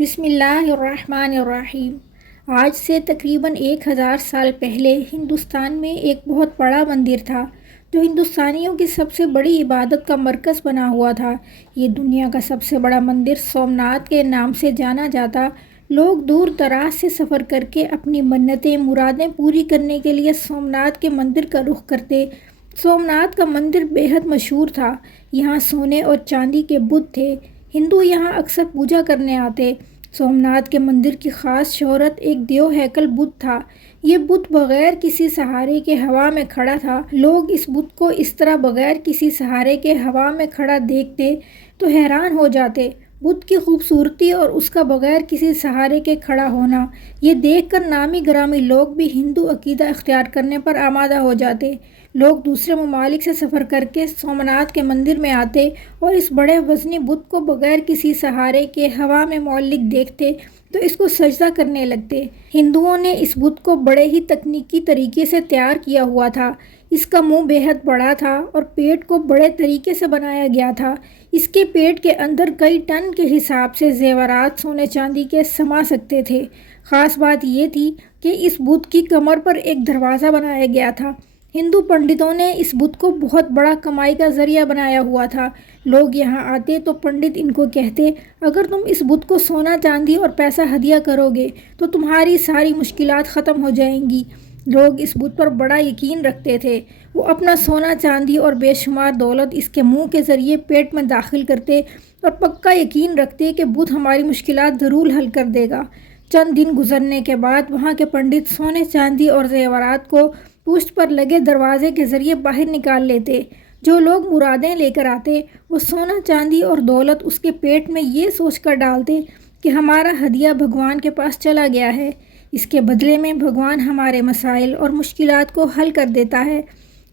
بسم اللہ الرحمن الرحیم۔ آج سے تقریباً 1000 سال پہلے ہندوستان میں ایک بہت بڑا مندر تھا جو ہندوستانیوں کی سب سے بڑی عبادت کا مرکز بنا ہوا تھا۔ یہ دنیا کا سب سے بڑا مندر سومناتھ کے نام سے جانا جاتا۔ لوگ دور دراز سے سفر کر کے اپنی منتیں مرادیں پوری کرنے کے لیے سومناتھ کے مندر کا رخ کرتے۔ سومناتھ کا مندر بے حد مشہور تھا۔ یہاں سونے اور چاندی کے بت تھے۔ ہندو یہاں اکثر پوجا کرنے آتے۔ سومناتھ کے مندر کی خاص شہرت ایک دیو ہیکل بت تھا۔ یہ بت بغیر کسی سہارے کے ہوا میں کھڑا تھا۔ لوگ اس بت کو اس طرح بغیر کسی سہارے کے ہوا میں کھڑا دیکھتے تو حیران ہو جاتے۔ بت کی خوبصورتی اور اس کا بغیر کسی سہارے کے کھڑا ہونا، یہ دیکھ کر نامی گرامی لوگ بھی ہندو عقیدہ اختیار کرنے پر آمادہ ہو جاتے۔ لوگ دوسرے ممالک سے سفر کر کے سومناتھ کے مندر میں آتے اور اس بڑے وزنی بت کو بغیر کسی سہارے کے ہوا میں معلق دیکھتے تو اس کو سجدہ کرنے لگتے۔ ہندوؤں نے اس بت کو بڑے ہی تکنیکی طریقے سے تیار کیا ہوا تھا۔ اس کا منہ بے حد بڑا تھا اور پیٹ کو بڑے طریقے سے بنایا گیا تھا۔ اس کے پیٹ کے اندر کئی ٹن کے حساب سے زیورات سونے چاندی کے سما سکتے تھے۔ خاص بات یہ تھی کہ اس بت کی کمر پر ایک دروازہ بنایا گیا تھا۔ ہندو پنڈتوں نے اس بت کو بہت بڑا کمائی کا ذریعہ بنایا ہوا تھا۔ لوگ یہاں آتے تو پنڈت ان کو کہتے، اگر تم اس بت کو سونا چاندی اور پیسہ ہدیہ کرو گے تو تمہاری ساری مشکلات ختم ہو جائیں گی۔ لوگ اس بت پر بڑا یقین رکھتے تھے۔ وہ اپنا سونا چاندی اور بے شمار دولت اس کے منہ کے ذریعے پیٹ میں داخل کرتے اور پکا یقین رکھتے کہ بت ہماری مشکلات ضرور حل کر دے گا۔ چند دن گزرنے کے بعد وہاں کے پنڈت سونے چاندی اور زیورات کو پشت پر لگے دروازے کے ذریعے باہر نکال لیتے۔ جو لوگ مرادیں لے کر آتے وہ سونا چاندی اور دولت اس کے پیٹ میں یہ سوچ کر ڈالتے کہ ہمارا ہدیہ بھگوان کے پاس چلا گیا ہے، اس کے بدلے میں بھگوان ہمارے مسائل اور مشکلات کو حل کر دیتا ہے۔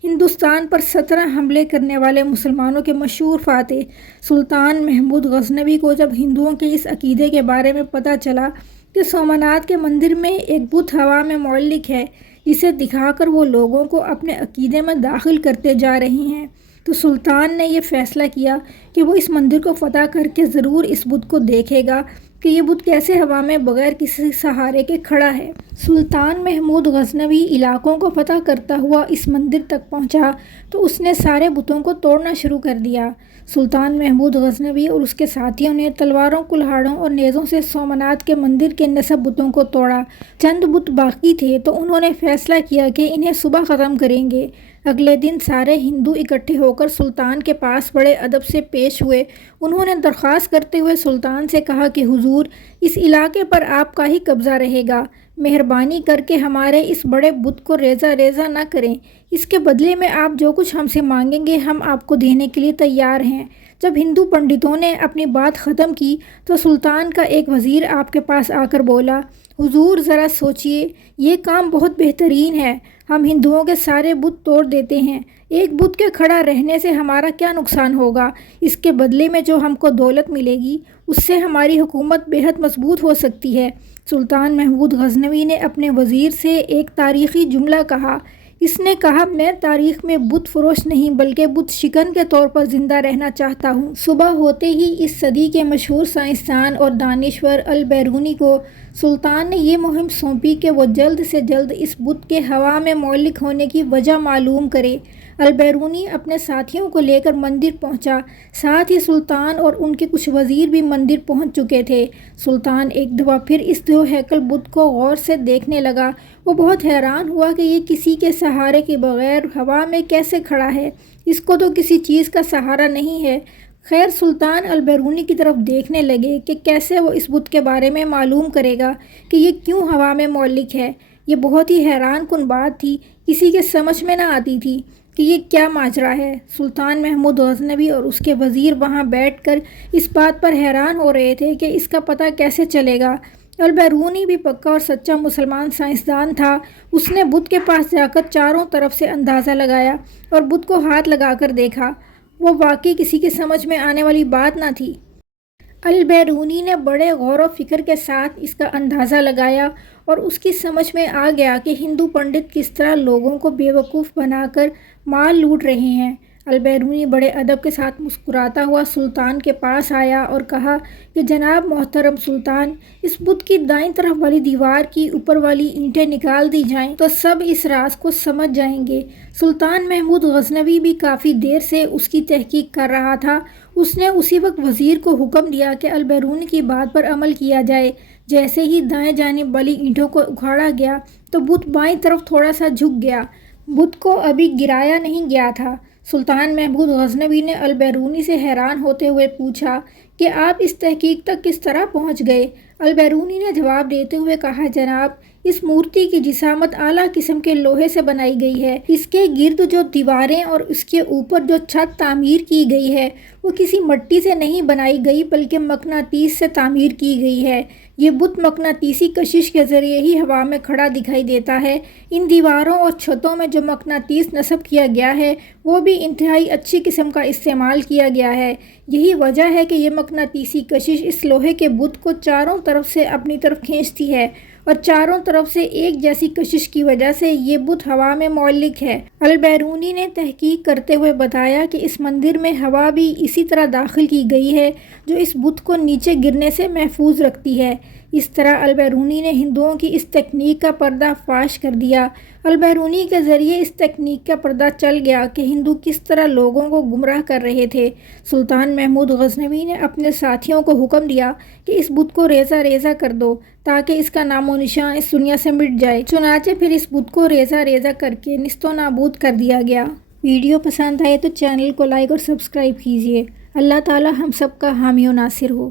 ہندوستان پر 17 حملے کرنے والے مسلمانوں کے مشہور فاتح سلطان محمود غزنوی کو جب ہندوؤں کے اس عقیدے کے بارے میں پتہ چلا کہ سومناتھ کے مندر میں ایک بت ہوا میں معلق ہے جسے دکھا کر وہ لوگوں کو اپنے عقیدے میں داخل کرتے جا رہی ہیں، تو سلطان نے یہ فیصلہ کیا کہ وہ اس مندر کو فتح کر کے ضرور اس بت کو دیکھے گا کہ یہ بت کیسے ہوا میں بغیر کسی سہارے کے کھڑا ہے۔ سلطان محمود غزنوی علاقوں کو فتح کرتا ہوا اس مندر تک پہنچا تو اس نے سارے بتوں کو توڑنا شروع کر دیا۔ سلطان محمود غزنوی اور اس کے ساتھیوں نے تلواروں، کلہاڑوں اور نیزوں سے سومناتھ کے مندر کے نصب بتوں کو توڑا۔ چند بت باقی تھے تو انہوں نے فیصلہ کیا کہ انہیں صبح ختم کریں گے۔ اگلے دن سارے ہندو اکٹھے ہو کر سلطان کے پاس بڑے ادب سے پیش ہوئے۔ انہوں نے درخواست کرتے ہوئے سلطان سے کہا کہ حضور، اس علاقے پر آپ کا ہی قبضہ رہے گا، مہربانی کر کے ہمارے اس بڑے بت کو ریزہ ریزہ نہ کریں۔ اس کے بدلے میں آپ جو کچھ ہم سے مانگیں گے ہم آپ کو دینے کے لیے تیار ہیں۔ جب ہندو پنڈتوں نے اپنی بات ختم کی تو سلطان کا ایک وزیر آپ کے پاس آ کر بولا، حضور ذرا سوچئے، یہ کام بہت بہترین ہے۔ ہم ہندوؤں کے سارے بت توڑ دیتے ہیں۔ ایک بت کے کھڑا رہنے سے ہمارا کیا نقصان ہوگا؟ اس کے بدلے میں جو ہم کو دولت ملے گی اس سے ہماری حکومت بے حد مضبوط ہو سکتی ہے۔ سلطان محمود غزنوی نے اپنے وزیر سے ایک تاریخی جملہ کہا۔ اس نے کہا، میں تاریخ میں بت فروش نہیں بلکہ بت شکن کے طور پر زندہ رہنا چاہتا ہوں۔ صبح ہوتے ہی اس صدی کے مشہور سائنسدان اور دانشور البیرونی کو سلطان نے یہ مہم سونپی کہ وہ جلد سے جلد اس بت کے ہوا میں معلق ہونے کی وجہ معلوم کرے۔ البیرونی اپنے ساتھیوں کو لے کر مندر پہنچا۔ ساتھ ہی سلطان اور ان کے کچھ وزیر بھی مندر پہنچ چکے تھے۔ سلطان ایک دفعہ پھر اس دیو ہیکل بت کو غور سے دیکھنے لگا۔ وہ بہت حیران ہوا کہ یہ کسی کے سہارے کے بغیر ہوا میں کیسے کھڑا ہے، اس کو تو کسی چیز کا سہارا نہیں ہے۔ خیر، سلطان البیرونی کی طرف دیکھنے لگے کہ کیسے وہ اس بت کے بارے میں معلوم کرے گا کہ یہ کیوں ہوا میں معلق ہے۔ یہ بہت ہی حیران کن بات تھی، کسی کے سمجھ میں نہ آتی تھی کہ یہ کیا ماجرا ہے۔ سلطان محمود غزنوی اور اس کے وزیر وہاں بیٹھ کر اس بات پر حیران ہو رہے تھے کہ اس کا پتہ کیسے چلے گا۔ البیرونی بھی پکا اور سچا مسلمان سائنسدان تھا۔ اس نے بت کے پاس جا کر چاروں طرف سے اندازہ لگایا اور بت کو ہاتھ لگا کر دیکھا۔ وہ واقعی کسی کی سمجھ میں آنے والی بات نہ تھی۔ البیرونی نے بڑے غور و فکر کے ساتھ اس کا اندازہ لگایا اور اس کی سمجھ میں آ گیا کہ ہندو پنڈت کس طرح لوگوں کو بیوقوف بنا کر مال لوٹ رہے ہیں۔ البیرونی بڑے ادب کے ساتھ مسکراتا ہوا سلطان کے پاس آیا اور کہا کہ جناب محترم سلطان، اس بت کی دائیں طرف والی دیوار کی اوپر والی اینٹیں نکال دی جائیں تو سب اس راز کو سمجھ جائیں گے۔ سلطان محمود غزنوی بھی کافی دیر سے اس کی تحقیق کر رہا تھا۔ اس نے اسی وقت وزیر کو حکم دیا کہ البیرونی کی بات پر عمل کیا جائے۔ جیسے ہی دائیں جانب والی اینٹوں کو اکھاڑا گیا تو بت بائیں طرف تھوڑا سا جھک گیا۔ بت کو ابھی گرایا نہیں گیا تھا۔ سلطان محمود غزنوی نے البیرونی سے حیران ہوتے ہوئے پوچھا کہ آپ اس تحقیق تک کس طرح پہنچ گئے؟ البیرونی نے جواب دیتے ہوئے کہا، جناب، اس مورتی کی جسامت اعلیٰ قسم کے لوہے سے بنائی گئی ہے۔ اس کے گرد جو دیواریں اور اس کے اوپر جو چھت تعمیر کی گئی ہے وہ کسی مٹی سے نہیں بنائی گئی بلکہ مقناطیس سے تعمیر کی گئی ہے۔ یہ بت مقناطیسی کشش کے ذریعے ہی ہوا میں کھڑا دکھائی دیتا ہے۔ ان دیواروں اور چھتوں میں جو مقناطیس نصب کیا گیا ہے وہ بھی انتہائی اچھی قسم کا استعمال کیا گیا ہے۔ یہی وجہ ہے کہ یہ مقناطیسی کشش اس لوہے کے بت کو چاروں طرف سے اپنی طرف کھینچتی ہے اور چاروں طرف سے ایک جیسی کشش کی وجہ سے یہ بت ہوا میں معلق ہے۔ البیرونی نے تحقیق کرتے ہوئے بتایا کہ اس مندر میں ہوا بھی اسی طرح داخل کی گئی ہے جو اس بت کو نیچے گرنے سے محفوظ رکھتی ہے۔ اس طرح البیرونی نے ہندوؤں کی اس تکنیک کا پردہ فاش کر دیا۔ البیرونی کے ذریعے اس تکنیک کا پردہ چل گیا کہ ہندو کس طرح لوگوں کو گمراہ کر رہے تھے۔ سلطان محمود غزنوی نے اپنے ساتھیوں کو حکم دیا کہ اس بت کو ریزہ ریزہ کر دو تاکہ اس کا نام و نشان اس دنیا سے مٹ جائے۔ چنانچہ پھر اس بت کو ریزہ ریزہ کر کے نیست و نابود کر دیا گیا۔ ویڈیو پسند آئے تو چینل کو لائک اور سبسکرائب کیجیے۔ اللہ تعالی ہم سب کا حامی و ناصر ہو۔